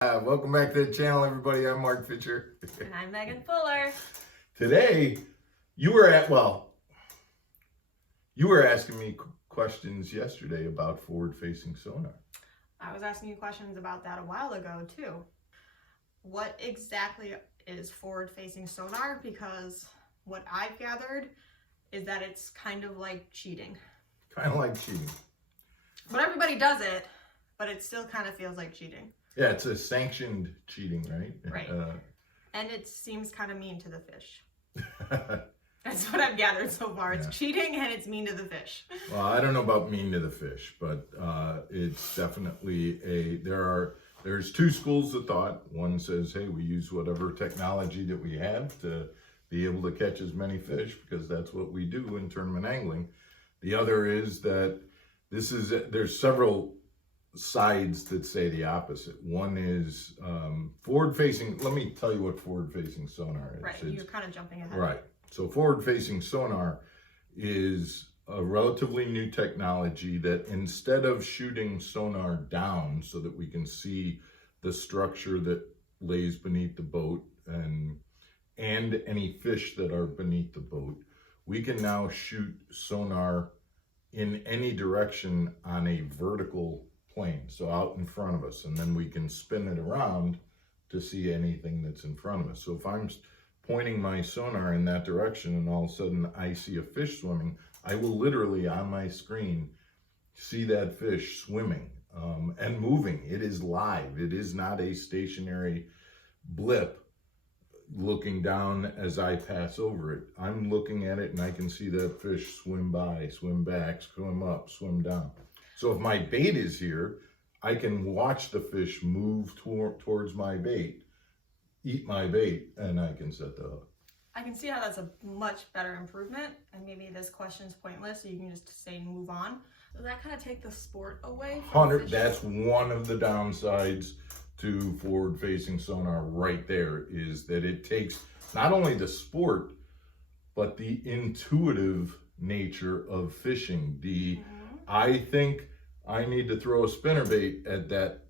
Welcome back to the channel, everybody. I'm Mark Fisher. And I'm Megan Fuller. Today, you were asking me questions yesterday about forward-facing sonar. I was asking you questions about that a while ago too. What exactly is forward-facing sonar? Because what I've gathered is that it's kind of like cheating. Kind of like cheating. But everybody does it, but it still kind of feels like cheating. Yeah, it's a sanctioned cheating, right? Right. And it seems kind of mean to the fish. That's what I've gathered so far. It's cheating and it's mean to the fish. Well, I don't know about mean to the fish, but it's definitely there's two schools of thought. One says, hey, we use whatever technology that we have to be able to catch as many fish because that's what we do in tournament angling. The other is that there's several sides that say the opposite. One is forward-facing. Let me tell you what forward-facing sonar is. Right, you're kind of jumping ahead. Right. So forward-facing sonar is a relatively new technology that instead of shooting sonar down so that we can see the structure that lays beneath the boat and any fish that are beneath the boat, we can now shoot sonar in any direction on a vertical plane, so out in front of us, and then we can spin it around to see anything that's in front of us. So if I'm pointing my sonar in that direction and all of a sudden I see a fish swimming, I will literally on my screen see that fish swimming and moving. It is live. It is not a stationary blip looking down as I pass over it. I'm looking at it and I can see that fish swim by, swim back, swim up, swim down. So if my bait is here, I can watch the fish move towards my bait, eat my bait, and I can set the hook. I can see how that's a much better improvement, and maybe this question's pointless, so you can just say move on. Does that kind of take the sport away from fish? That's one of the downsides to forward-facing sonar right there, is that it takes not only the sport, but the intuitive nature of fishing. I think I need to throw a spinnerbait at that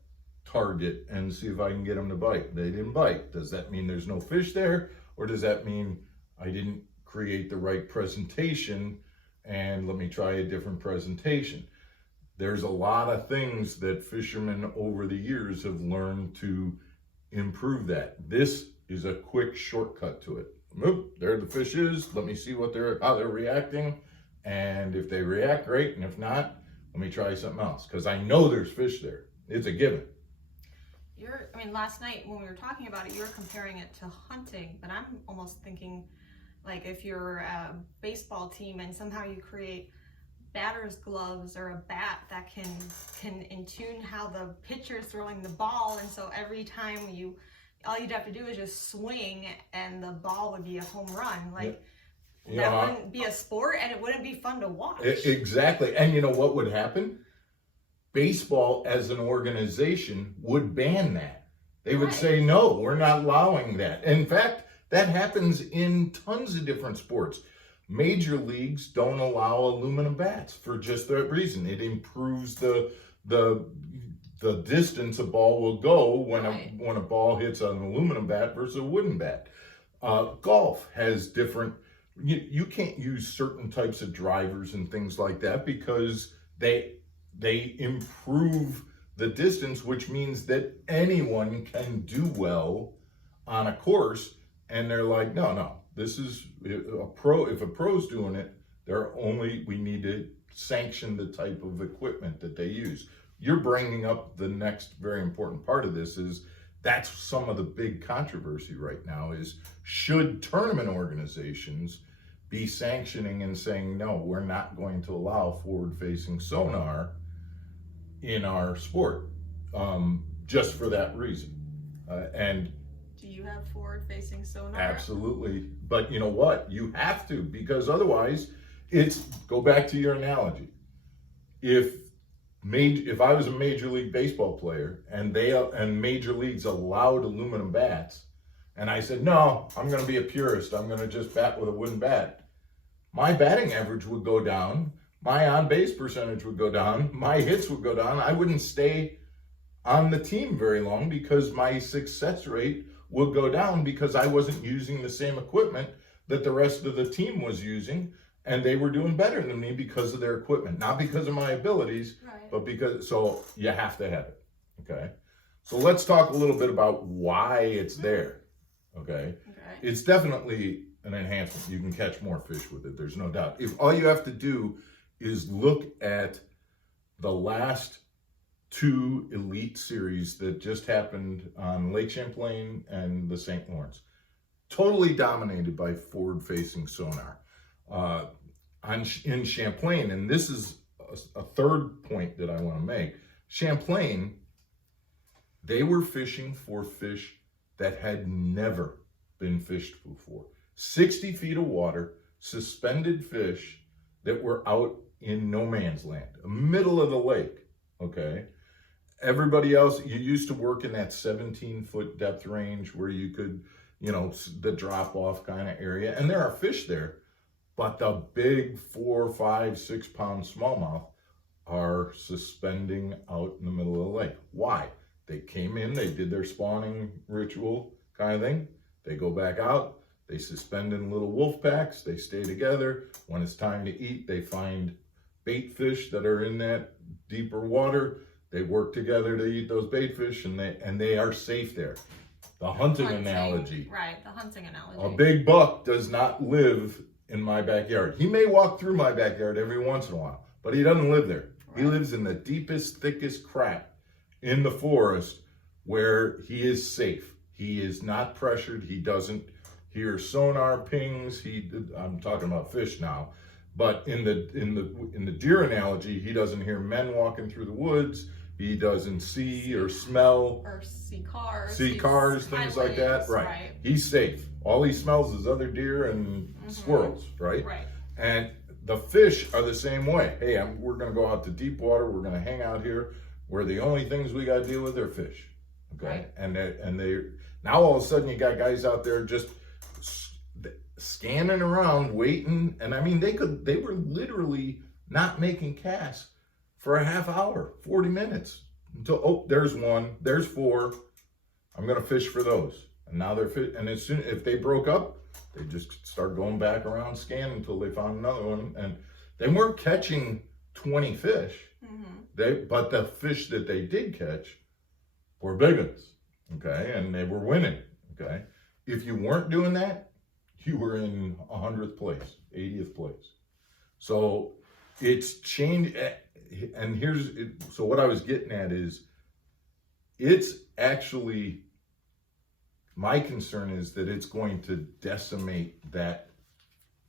target and see if I can get them to bite. They didn't bite. Does that mean there's no fish there? Or does that mean I didn't create the right presentation and let me try a different presentation? There's a lot of things that fishermen over the years have learned to improve that. This is a quick shortcut to it. Oop, there the fish is. Let me see how they're reacting. And if they react, great. And if not, let me try something else. Because I know there's fish there. It's a given. Last night when we were talking about it, you were comparing it to hunting. But I'm almost thinking, like, if you're a baseball team and somehow you create batter's gloves or a bat that can in tune how the pitcher's throwing the ball. And so every time all you'd have to do is just swing and the ball would be a home run. Like, that wouldn't be a sport and it wouldn't be fun to watch. Exactly. And you know what would happen? Baseball as an organization would ban that. They would say, no, we're not allowing that. In fact, that happens in tons of different sports. Major leagues don't allow aluminum bats for just that reason. It improves the distance a ball will go when a ball hits an aluminum bat versus a wooden bat. Golf has different. You can't use certain types of drivers and things like that because they improve the distance, which means that anyone can do well on a course. And they're like, no, this is a pro. If a pro's doing it, we need to sanction the type of equipment that they use. You're bringing up the next very important part of this is that's some of the big controversy right now is should tournament organizations be sanctioning and saying, no, we're not going to allow forward-facing sonar in our sport, just for that reason. And do you have forward-facing sonar? Absolutely. But you know what? You have to, because otherwise go back to your analogy. If I was a Major League Baseball player and Major Leagues allowed aluminum bats, and I said, no, I'm going to be a purist. I'm going to just bat with a wooden bat. My batting average would go down. My on-base percentage would go down. My hits would go down. I wouldn't stay on the team very long because my success rate would go down because I wasn't using the same equipment that the rest of the team was using, and they were doing better than me because of their equipment, not because of my abilities, Right. but because, so you have to have it, okay? So let's talk a little bit about why it's there, okay? Okay. It's definitely an enhancement. You can catch more fish with it, there's no doubt. If all you have to do is look at the last two elite series that just happened on Lake Champlain and the St. Lawrence, totally dominated by forward-facing sonar. In Champlain, and this is a third point that I want to make, Champlain, they were fishing for fish that had never been fished before. 60 feet of water, suspended fish that were out in no man's land, middle of the lake, okay? Everybody else, you used to work in that 17-foot depth range where you could, the drop-off kind of area, and there are fish there, but the big 4, 5, 6 pound smallmouth are suspending out in the middle of the lake. Why? They came in, they did their spawning ritual kind of thing, they go back out, they suspend in little wolf packs, they stay together. When it's time to eat, they find bait fish that are in that deeper water. They work together to eat those bait fish, and they are safe there. The hunting analogy. Right, the hunting analogy. A big buck does not live in my backyard. He may walk through my backyard every once in a while, but he doesn't live there. Right. He lives in the deepest, thickest crap in the forest where he is safe. He is not pressured. He doesn't hear sonar pings. I'm talking about fish now. But in the deer analogy, he doesn't hear men walking through the woods. He doesn't see or smell or see cars, things like that. Right. He's safe. All he smells is other deer and squirrels. Right. And the fish are the same way. Hey, we're going to go out to deep water. We're going to hang out here where the only things we got to deal with are fish. Okay. Right. And they now all of a sudden you got guys out there just scanning around, waiting, and I mean they were literally not making casts for a half hour, 40 minutes until there's one, there's four. I'm gonna fish for those, and now they're fit. And as soon if they broke up, they just start going back around scanning until they found another one, and they weren't catching 20 fish. But the fish that they did catch were big ones, okay, and they were winning, okay. If you weren't doing that, you were in 100th place, 80th place. So it's changed. And so what I was getting at is, it's actually, my concern is that it's going to decimate that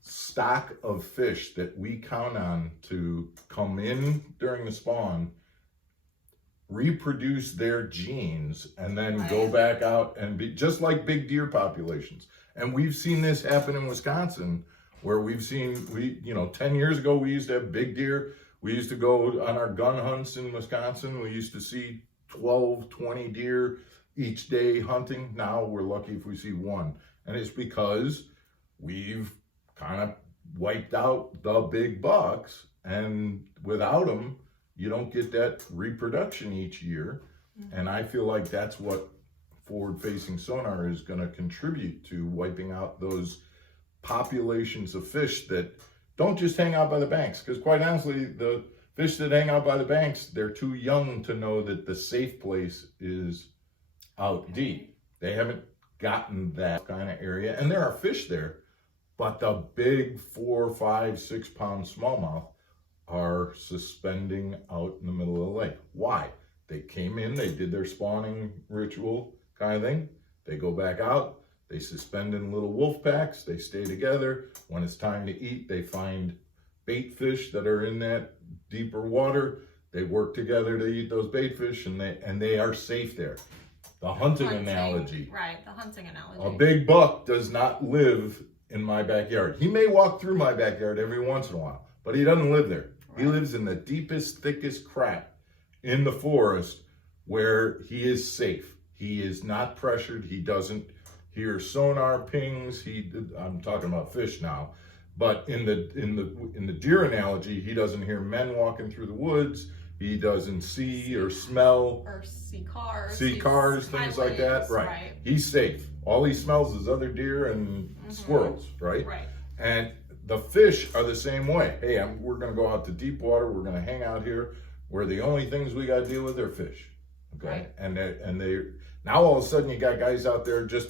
stock of fish that we count on to come in during the spawn, reproduce their genes, and then go back out and be just like big deer populations. And we've seen this happen in Wisconsin, where we've seen, 10 years ago, we used to have big deer. We used to go on our gun hunts in Wisconsin. We used to see 12, 20 deer each day hunting. Now we're lucky if we see one. And it's because we've kind of wiped out the big bucks, and without them, you don't get that reproduction each year. And I feel like that's what forward-facing sonar is going to contribute to, wiping out those populations of fish that don't just hang out by the banks. Because quite honestly, the fish that hang out by the banks, they're too young to know that the safe place is out deep. They haven't gotten that kind of area. And there are fish there, but the big 4, 5, 6 pound smallmouth are suspending out in the middle of the lake. Why? They came in, they did their spawning ritual kind of thing. They go back out, they suspend in little wolf packs, they stay together. When it's time to eat, they find bait fish that are in that deeper water. They work together to eat those bait fish, and they are safe there. The hunting analogy. Right, the hunting analogy. A big buck does not live in my backyard. He may walk through my backyard every once in a while, but he doesn't live there. Right. He lives in the deepest, thickest crap in the forest where he is safe. He is not pressured. He doesn't hear sonar pings. I'm talking about fish now, but in the deer analogy, he doesn't hear men walking through the woods. he doesn't see or smell, or see cars, things like that. Right. He's safe. All he smells is other deer and squirrels, right? Right. And the fish are the same way. Hey, we're going to go out to deep water. We're going to hang out here where the only things we got to deal with are fish. Okay. Right. And they now all of a sudden you got guys out there just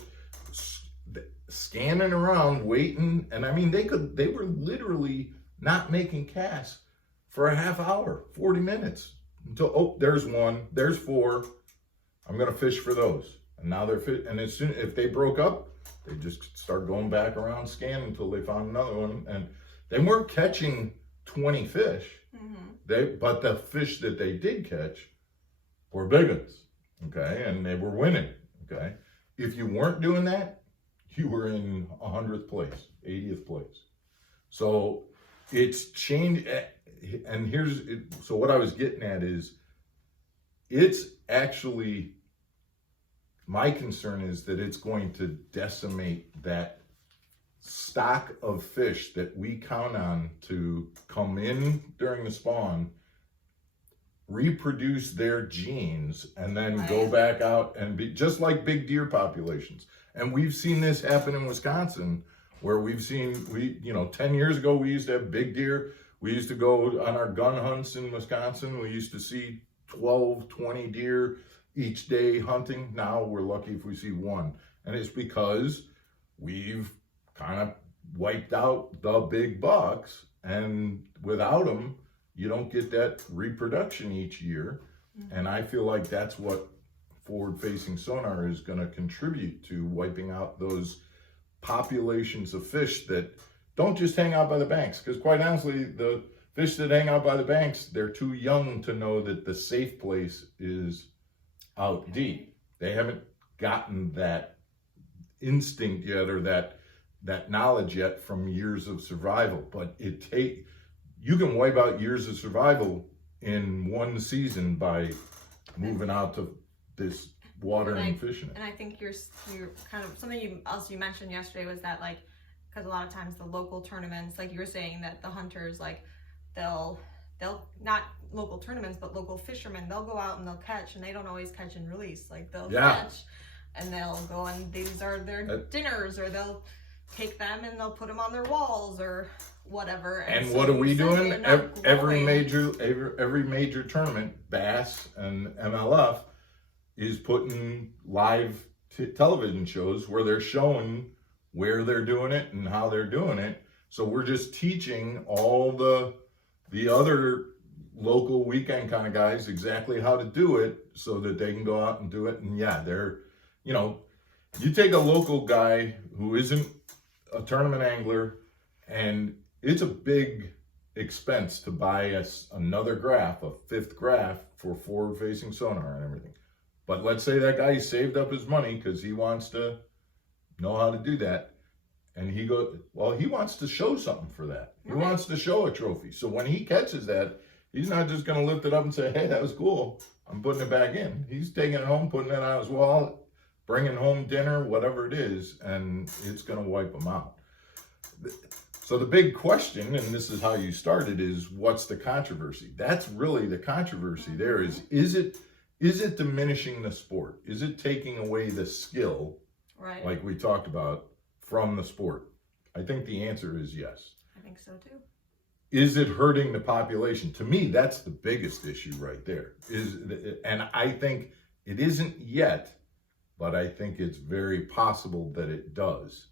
scanning around, waiting. And I mean, they were literally not making casts for a half hour, 40 minutes until, oh, there's one, there's four. I'm going to fish for those. And now they're fit. And as soon, if they broke up, they just start going back around scanning until they found another one. And they weren't catching 20 fish. But the fish that they did catch were big ones. Okay. And they were winning. Okay. If you weren't doing that, you were in 100th place, 80th place. So it's changed. And so what I was getting at is, it's actually, my concern is that it's going to decimate that stock of fish that we count on to come in during the spawn, reproduce their genes, and then go back out and be just like big deer populations. And we've seen this happen in Wisconsin, where we've seen, 10 years ago, we used to have big deer. We used to go on our gun hunts in Wisconsin. We used to see 12, 20 deer each day hunting. Now we're lucky if we see one. And it's because we've kind of wiped out the big bucks, and without them, you don't get that reproduction each year. And I feel like that's what forward-facing sonar is going to contribute to, wiping out those populations of fish that don't just hang out by the banks. Because quite honestly, the fish that hang out by the banks, they're too young to know that the safe place is out deep. They haven't gotten that instinct yet, or that knowledge yet from years of survival. But you can wipe out years of survival in one season by moving out to this water and fishing it. And I think you're kind of, something else you mentioned yesterday was that, like, because a lot of times the local tournaments, like you were saying, that the hunters, like, they'll not local tournaments, but local fishermen, they'll go out and they'll catch, and they don't always catch and release. Like, they'll catch and they'll go, and these are their dinners, or they'll take them and they'll put them on their walls or whatever. And so what are we doing? Every major tournament, B.A.S.S and MLF, is putting live television shows where they're showing where they're doing it and how they're doing it. So we're just teaching all the other local weekend kind of guys exactly how to do it, so that they can go out and do it. And you take a local guy who isn't a tournament angler, and it's a big expense to buy another graph, a fifth graph for forward-facing sonar and everything. But let's say that guy saved up his money because he wants to know how to do that. And he wants to show something for that. He wants to show a trophy. So when he catches that, he's not just going to lift it up and say, hey, that was cool, I'm putting it back in. He's taking it home, putting it on his wall, bringing home dinner, whatever it is, and it's going to wipe him out. So the big question, and this is how you started, is what's the controversy? That's really the controversy there. Is it diminishing the sport? Is it taking away the skill, like we talked about, from the sport? I think the answer is yes. I think so too. Is it hurting the population? To me, that's the biggest issue right there. And I think it isn't yet, but I think it's very possible that it does.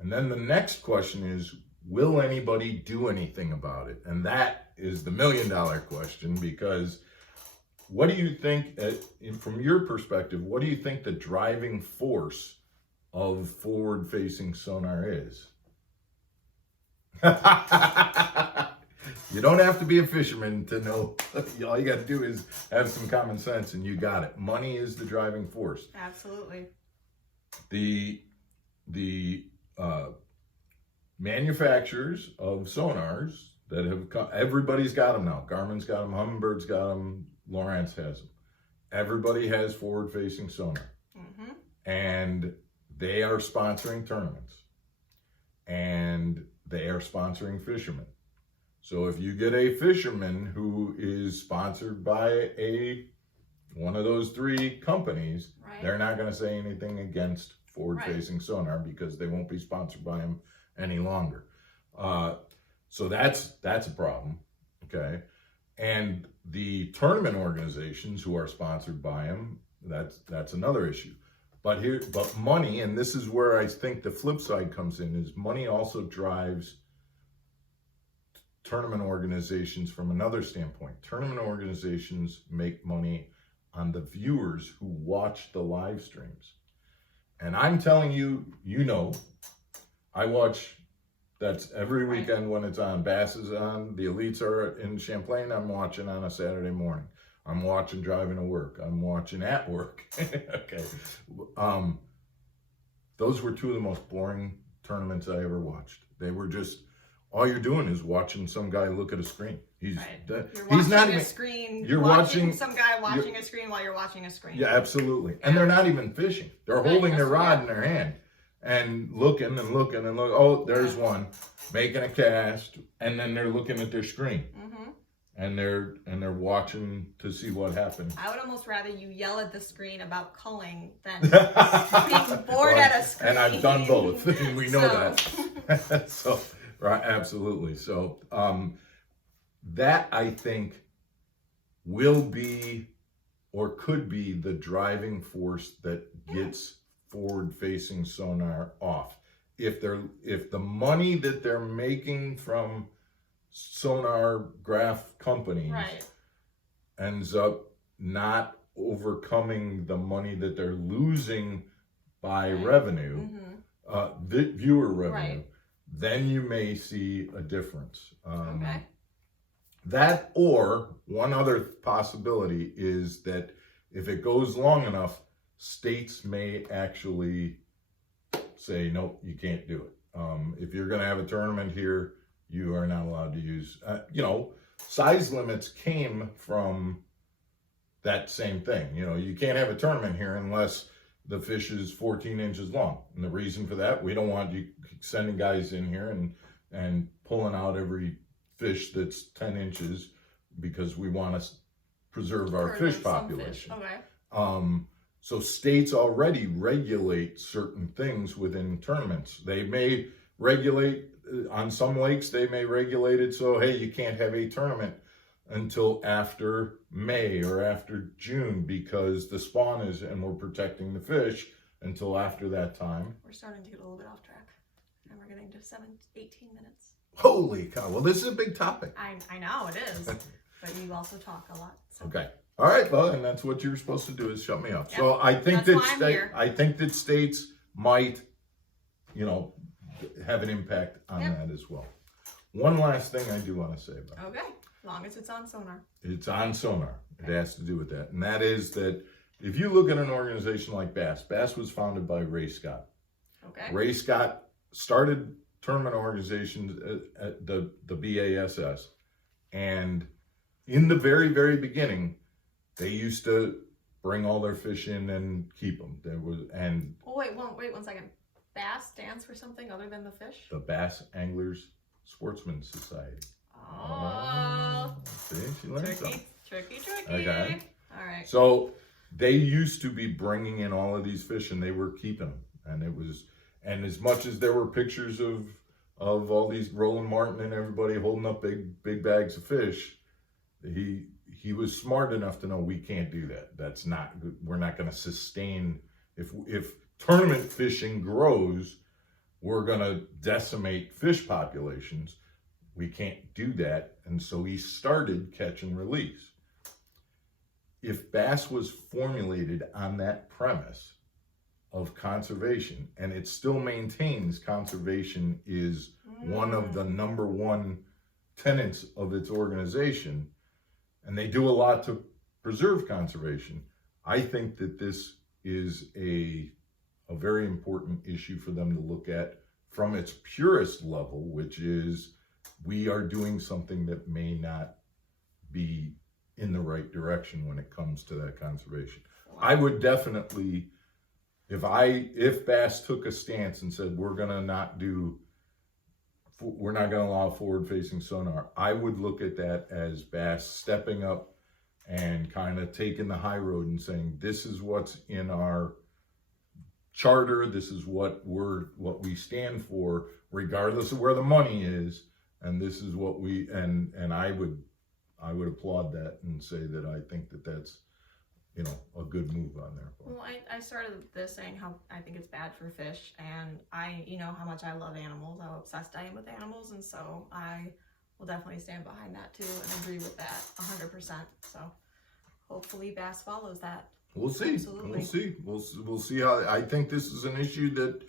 And then the next question is, will anybody do anything about it? And that is the $1 million question, because what do you think, from your perspective, what do you think the driving force of forward-facing sonar is? You don't have to be a fisherman to know. All you got to do is have some common sense, and you got it. Money is the driving force. Absolutely. The manufacturers of sonars that have come, everybody's got them now. Garmin's got them, Hummingbird's got them, Lowrance has them. Everybody has forward-facing sonar. And they are sponsoring tournaments. And they are sponsoring fishermen. So if you get a fisherman who is sponsored by one of those three companies, Right. they're not going to say anything against forward-facing sonar because they won't be sponsored by them any longer. So that's a problem. Okay. And the tournament organizations who are sponsored by them, that's another issue. But money, and this is where I think the flip side comes in, is money also drives tournament organizations from another standpoint. Tournament organizations make money on the viewers who watch the live streams. And I'm telling you, I watch, that's every weekend when it's on. B.A.S.S is on, the elites are in Champlain, I'm watching on a Saturday morning. I'm watching driving to work. I'm watching at work. Okay. Those were two of the most boring tournaments I ever watched. They were just, all you're doing is watching some guy look at a screen. You're watching a screen. You're watching some guy watching a screen while you're watching a screen. Yeah, absolutely. And they're not even fishing. They're holding their rod in their hand and looking and looking and look. Oh, there's one making a cast, and then they're looking at their screen. And they're watching to see what happens. I would almost rather you yell at the screen about culling than being bored at a screen. And I've done both. We know that. So, right, absolutely. So, that I think will be or could be the driving force that gets forward-facing sonar off. If the money that they're making from sonar graph companies ends up not overcoming the money that they're losing by revenue, viewer revenue, then you may see a difference. That, or one other possibility is that if it goes long enough, states may actually say, nope, you can't do it. If you're going to have a tournament here, you are not allowed to use, size limits came from that same thing. You can't have a tournament here unless the fish is 14 inches long. And the reason for that, we don't want you sending guys in here and pulling out every fish that's 10 inches because we want to preserve our fish population. So states already regulate certain things within tournaments. They may regulate, on some lakes, they may regulate it so, hey, you can't have a tournament until after May or after June because the spawn is, and we're protecting the fish until after that time. We're starting to get a little bit off track. And we're getting to 18 minutes. Holy cow. Well, this is a big topic. I know it is. But you also talk a lot. So. Okay. All right. Well, and that's what you're supposed to do is shut me up. Yep. So I think I think that states might, have an impact on that as well. One last thing I do want to say about it. Okay. As long as it's on sonar. It's on sonar. It has to do with that. And that is that if you look at an organization like B.A.S.S, B.A.S.S was founded by Ray Scott. Okay. Ray Scott started tournament organizations at the B.A.S.S. And in the very, very beginning, they used to bring all their fish in and keep them. Wait 1 second. B.A.S.S stands for something other than the fish? The Bass Anglers Sportsman Society. Oh. See, she learned something. Tricky. Okay. All right. So they used to be bringing in all of these fish and they were keeping them. And as much as there were pictures of all these Roland Martin and everybody holding up big bags of fish, he was smart enough to know we can't do that. That's not, we're not going to sustain, if tournament fishing grows, we're going to decimate fish populations. We can't do that. And so he started catch and release. If B.A.S.S was formulated on that premise of conservation, and it still maintains conservation is one of the number one tenets of its organization, and they do a lot to preserve conservation, I think that this is a very important issue for them to look at from its purest level, which is we are doing something that may not be in the right direction when it comes to that conservation. I would definitely, if B.A.S.S took a stance and said we're going to not do we're not going to allow forward-facing sonar. I would look at that as Bass stepping up and kind of taking the high road and saying, this is what's in our charter, this is what we stand for, regardless of where the money is, and this is what we, and I would applaud that and say that I think that that's, you know, a good move on there. Well, I started this saying how I think it's bad for fish, and you know how much I love animals, how obsessed I am with animals, and so I will definitely stand behind that too and agree with that 100%. So hopefully Bass follows that. We'll see. Absolutely. We'll see how. I think this is an issue that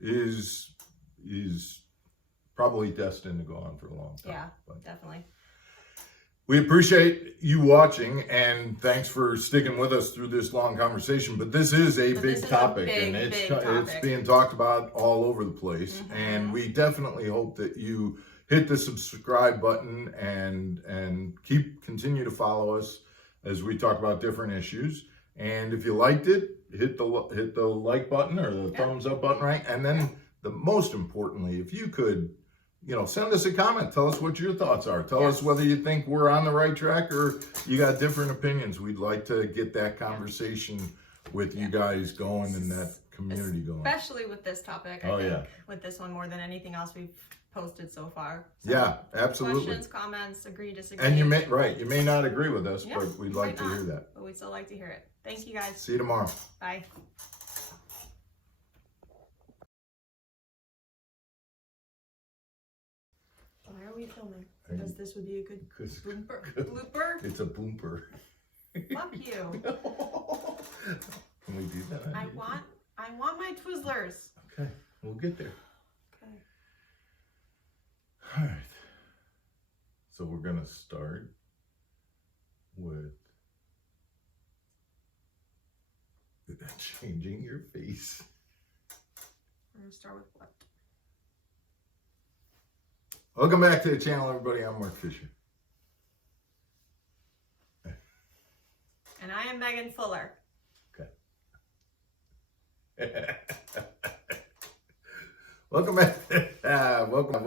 is probably destined to go on for a long time. Yeah, definitely. We appreciate you watching, and thanks for sticking with us through this long conversation. But this is a big topic, and it's being talked about all over the place. Mm-hmm. And we definitely hope that you hit the subscribe button and continue to follow us as we talk about different issues. And if you liked it, hit the like button or the thumbs up button, right? And then the most importantly, if you could, you know, send us a comment. Tell us what your thoughts are. Tell us whether you think we're on the right track or you got different opinions. We'd like to get that conversation with you guys going and that community going. Especially with this topic, I think, with this one more than anything else we've posted so far. So yeah, absolutely. Questions, comments, agree, disagree. And you may not agree with us, but we'd like to hear that. But we'd still like to hear it. Thank you guys. See you tomorrow. Bye. Why are we filming? Because this would be a good blooper. It's a blooper. Fuck you. Can we do that? I want my Twizzlers. Okay, we'll get there. Okay. All right. So we're gonna start with changing your face. We're gonna start with what? Welcome back to the channel, everybody. I'm Mark Fisher. And I am Megan Fuller. Okay. Welcome back. Welcome.